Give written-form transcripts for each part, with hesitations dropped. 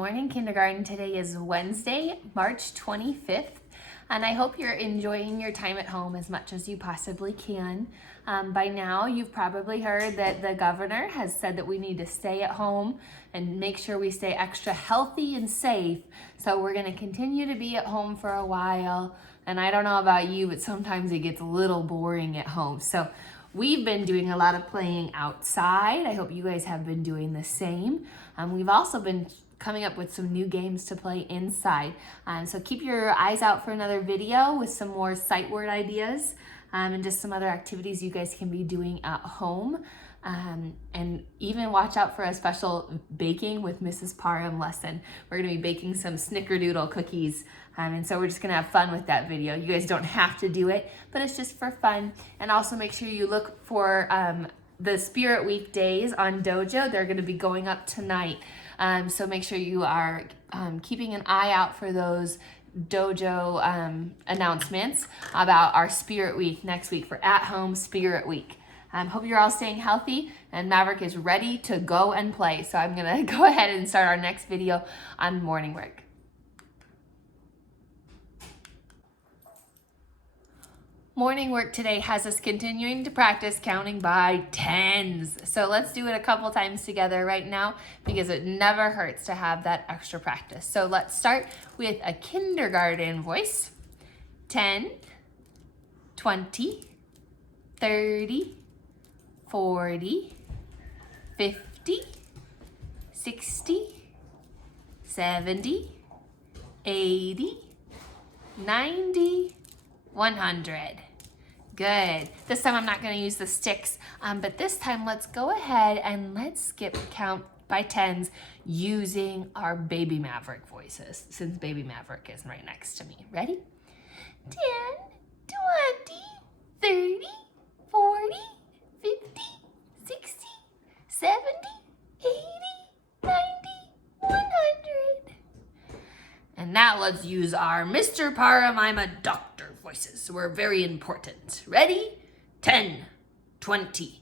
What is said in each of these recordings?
morning, kindergarten. Today is Wednesday, March 25th, and I hope you're enjoying your time at home as much as you possibly can. By now, you've probably heard that the governor has said that we need to stay at home and make sure we stay extra healthy and safe. So we're going to continue to be at home for a while. And I don't know about you, but sometimes it gets a little boring at home. So we've been doing a lot of playing outside. I hope you guys have been doing the same. We've also been coming up with some new games to play inside. So keep your eyes out for another video with some more sight word ideas and just some other activities you guys can be doing at home. And even watch out for a special baking with Mrs. Parham lesson. We're gonna be baking some snickerdoodle cookies. And so we're just gonna have fun with that video. You guys don't have to do it, but it's just for fun. And also make sure you look for the Spirit Week days on Dojo. They're gonna be going up tonight. So make sure you are keeping an eye out for those Dojo announcements about our Spirit Week next week for At Home Spirit Week. Hope you're all staying healthy, and Maverick is ready to go and play. So I'm gonna go ahead and start our next video on morning work. Morning work today has us continuing to practice counting by tens. So let's do it a couple times together right now because it never hurts to have that extra practice. So let's start with a kindergarten voice. 10, 20, 30, 40, 50, 60, 70, 80, 90, 100. Good. This time I'm not going to use the sticks, but this time let's go ahead and let's skip count by tens using our Baby Maverick voices, since Baby Maverick is right next to me. Ready? 10, 20, 30, 40, 50, 60, 70, 80, 90, 100. And now let's use our Mr. Parham, I'm a doctor voices. So we're very important. Ready? 10, 20,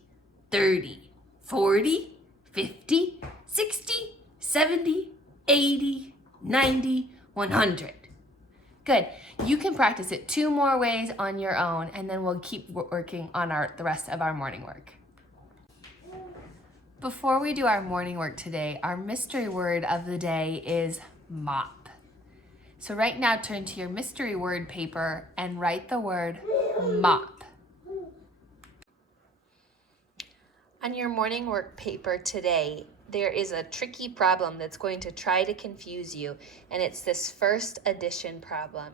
30, 40, 50, 60, 70, 80, 90, 100. Good. You can practice it 2 more ways on your own, and then we'll keep working on the rest of our morning work. Before we do our morning work today, our mystery word of the day is mop. So right now, turn to your mystery word paper and write the word mop. On your morning work paper today, there is a tricky problem that's going to try to confuse you, and it's this first addition problem.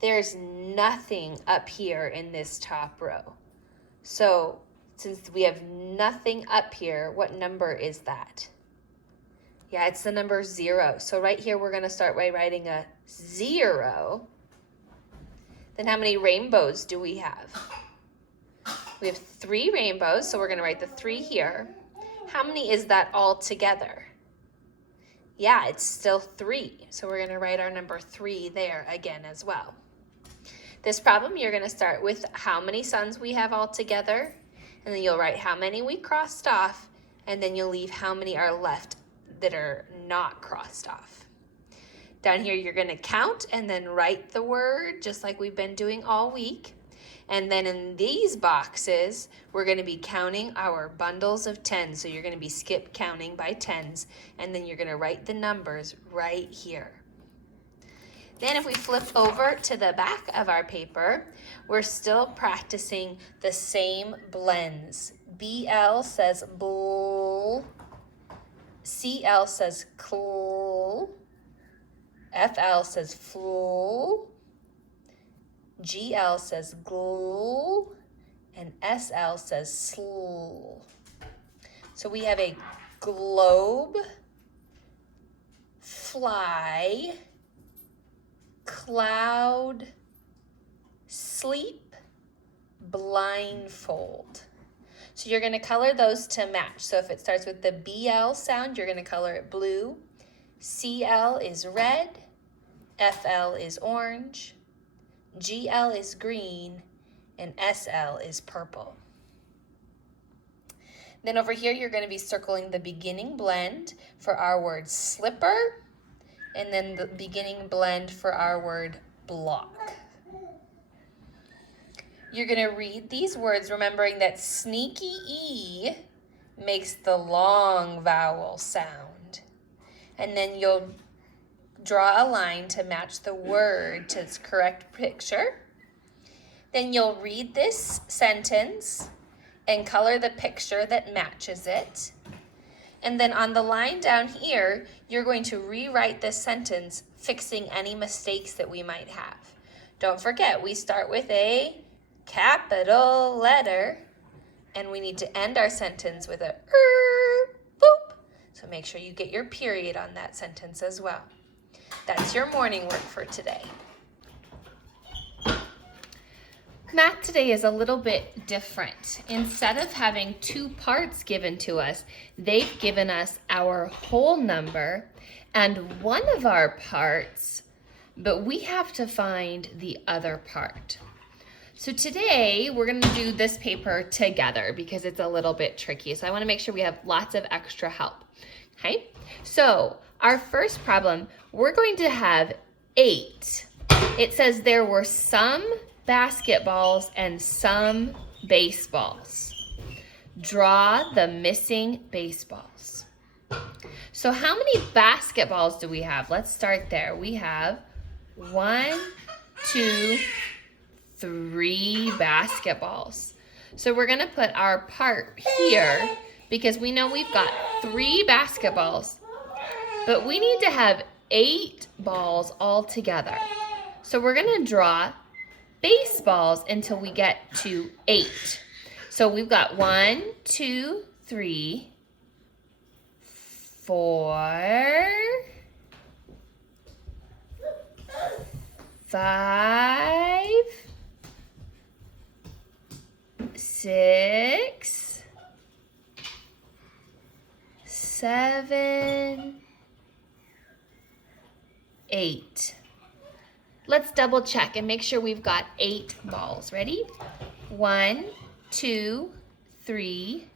There's nothing up here in this top row. So since we have nothing up here, what number is that? Yeah, it's the number 0. So right here, we're gonna start by writing a 0. Then how many rainbows do we have? We have 3 rainbows, so we're gonna write the 3 here. How many is that all together? Yeah, it's still 3. So we're gonna write our number 3 there again as well. This problem, you're gonna start with how many suns we have all together, and then you'll write how many we crossed off, and then you'll leave how many are left that are not crossed off. Down here, you're gonna count and then write the word just like we've been doing all week. And then in these boxes, we're gonna be counting our bundles of tens. So you're gonna be skip counting by tens, and then you're gonna write the numbers right here. Then if we flip over to the back of our paper, we're still practicing the same blends. BL says bull. CL says cl, FL says fl, GL says gl, and SL says sl. So we have a globe, fly, cloud, sleep, blindfold. So you're gonna color those to match. So if it starts with the BL sound, you're gonna color it blue. CL is red, FL is orange, GL is green, and SL is purple. Then over here, you're going to be circling the beginning blend for our word slipper, and then the beginning blend for our word block. You're going to read these words, remembering that sneaky E makes the long vowel sound. And then you'll draw a line to match the word to its correct picture. Then you'll read this sentence and color the picture that matches it. And then on the line down here, you're going to rewrite this sentence, fixing any mistakes that we might have. Don't forget, we start with a capital letter, and we need to end our sentence with a boop. So make sure you get your period on that sentence as well. That's your morning work for today. Math today is a little bit different. Instead of having two parts given to us, they've given us our whole number and one of our parts, but we have to find the other part. So today we're going to do this paper together because it's a little bit tricky. So I want to make sure we have lots of extra help. Okay, so our first problem, we're going to have 8. It says there were some basketballs and some baseballs. Draw the missing baseballs. So how many basketballs do we have? Let's start there. We have 1, 2, 3 basketballs. So we're going to put our part here because we know we've got 3 basketballs, but we need to have 8 balls all together. So we're going to draw baseballs until we get to 8. So we've got 1, 2, 3, 4, 5, 6, 7, 8. Let's double check and make sure we've got 8 balls. Ready? 1, 2, 3,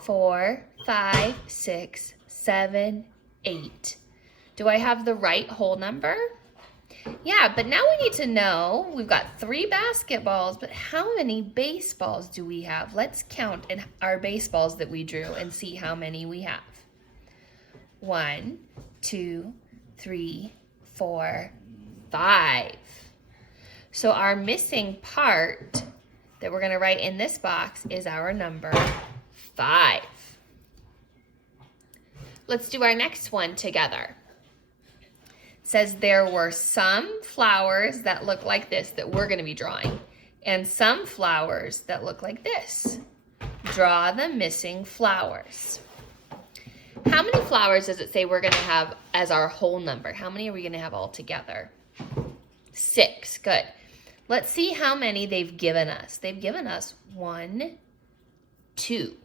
4, 5, 6, 7, 8. Do I have the right whole number? Yeah, but now we need to know, we've got 3 basketballs, but how many baseballs do we have? Let's count in our baseballs that we drew and see how many we have. 1, 2, 3, 4, 5. So our missing part that we're going to write in this box is our number 5. Let's do our next one together. It says there were some flowers that look like this that we're going to be drawing, and some flowers that look like this. Draw the missing flowers. How many flowers does it say we're going to have as our whole number? How many are we going to have all together? 6. Good. Let's see how many they've given us. They've given us 1, 2.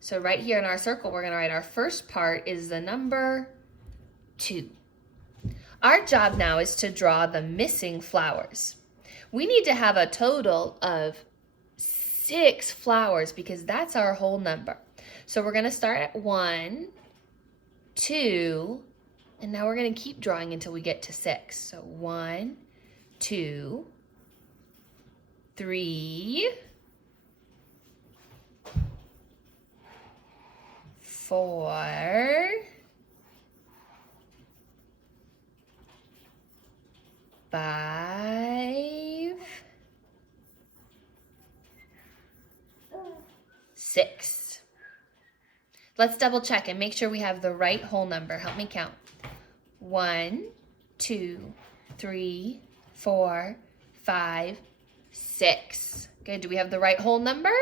So right here in our circle, we're going to write our first part is the number 2. Our job now is to draw the missing flowers. We need to have a total of 6 flowers because that's our whole number. So we're going to start at 1, 2, and now we're going to keep drawing until we get to 6. So 1, 2, 3, 4, 5, 6. Let's double check and make sure we have the right whole number. Help me count. 1, 2, 3, 4, 5, 6. Good. Do we have the right whole number?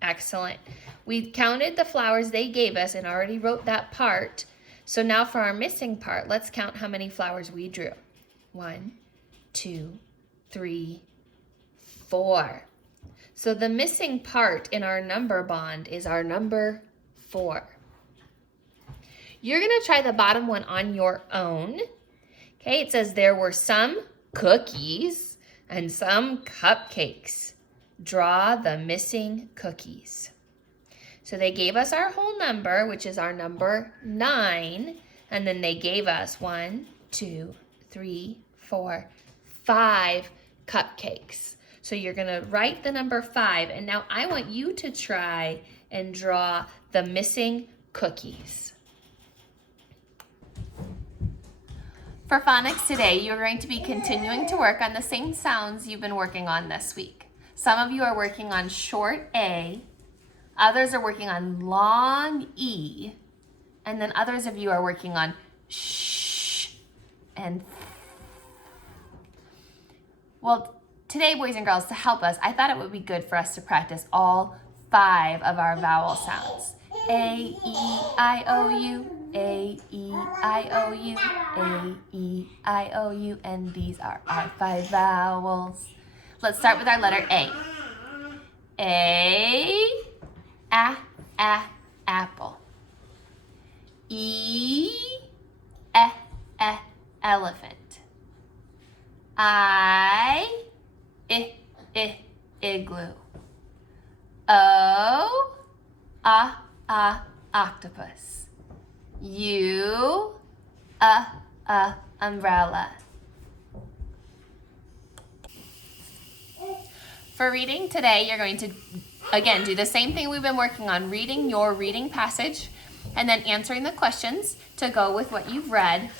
Excellent. We counted the flowers they gave us and already wrote that part. So now for our missing part, let's count how many flowers we drew. 1, 2, 3, 4. So the missing part in our number bond is our number 4. You're going to try the bottom one on your own. Okay, it says there were some cookies and some cupcakes. Draw the missing cookies. So they gave us our whole number, which is our number 9, and then they gave us 1, 2, 3, 4, 5 cupcakes. So you're gonna write the number 5, and now I want you to try and draw the missing cookies. For phonics today, you're going to be continuing to work on the same sounds you've been working on this week. Some of you are working on short A, others are working on long E, and then others of you are working on sh and well, today, boys and girls, to help us, I thought it would be good for us to practice all 5 of our vowel sounds. A, E, I, O, U, A, E, I, O, U, A, E, I, O, U, and these are our 5 vowels. Let's start with our letter A. A, apple. E, elephant. I, igloo. O, octopus. U, umbrella. For reading today, you're going to, again, do the same thing we've been working on, reading your reading passage and then answering the questions to go with what you've read.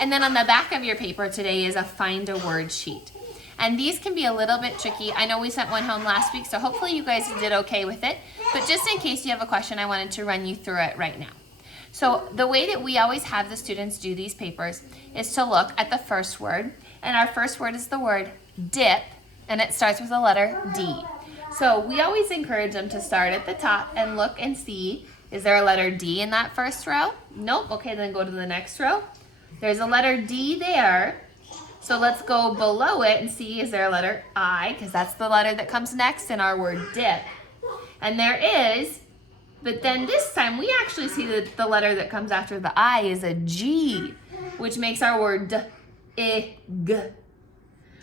And then on the back of your paper today is a find a word sheet. And these can be a little bit tricky. I know we sent one home last week, so hopefully you guys did okay with it. But just in case you have a question, I wanted to run you through it right now. So the way that we always have the students do these papers is to look at the first word. And our first word is the word dip, and it starts with the letter D. So we always encourage them to start at the top and look and see, is there a letter D in that first row? Nope. Okay, then go to the next row. There's a letter D there. So let's go below it and see, is there a letter I? Because that's the letter that comes next in our word dip. And there is, but then this time we actually see that the letter that comes after the I is a G, which makes our word g.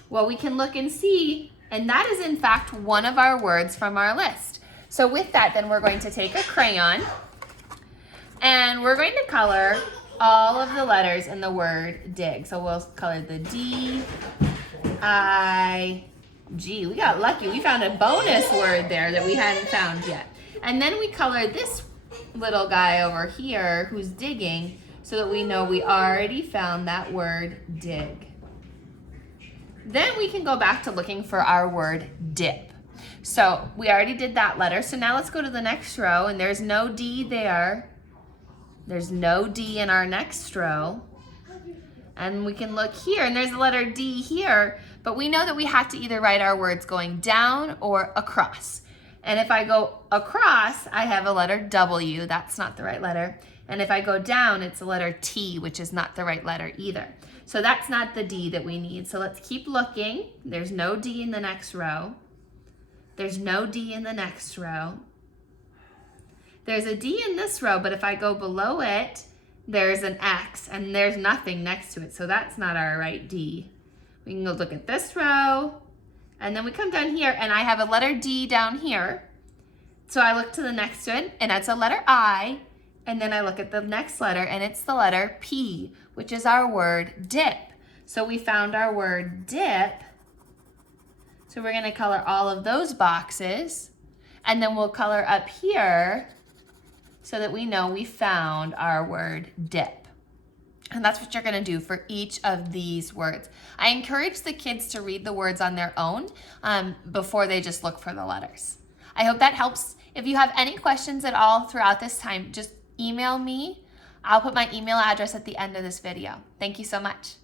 Well, we can look and see, and that is in fact one of our words from our list. So with that, then we're going to take a crayon and we're going to color all of the letters in the word dig. So we'll color the D, I, G. We got lucky. We found a bonus word there that we hadn't found yet. And then we color this little guy over here who's digging so that we know we already found that word dig. Then we can go back to looking for our word dip. So we already did that letter. So now let's go to the next row, and there's no D there. There's no D in our next row. And we can look here, and there's the letter D here, but we know that we have to either write our words going down or across. And if I go across, I have a letter W. That's not the right letter. And if I go down, it's a letter T, which is not the right letter either. So that's not the D that we need. So let's keep looking. There's no D in the next row. There's no D in the next row. There's a D in this row, but if I go below it, there's an X, and there's nothing next to it, so that's not our right D. We can go look at this row, and then we come down here, and I have a letter D down here. So I look to the next one, and that's a letter I, and then I look at the next letter, and it's the letter P, which is our word dip. So we found our word dip. So we're gonna color all of those boxes, and then we'll color up here so that we know we found our word dip. And that's what you're gonna do for each of these words. I encourage the kids to read the words on their own before they just look for the letters. I hope that helps. If you have any questions at all throughout this time, just email me. I'll put my email address at the end of this video. Thank you so much.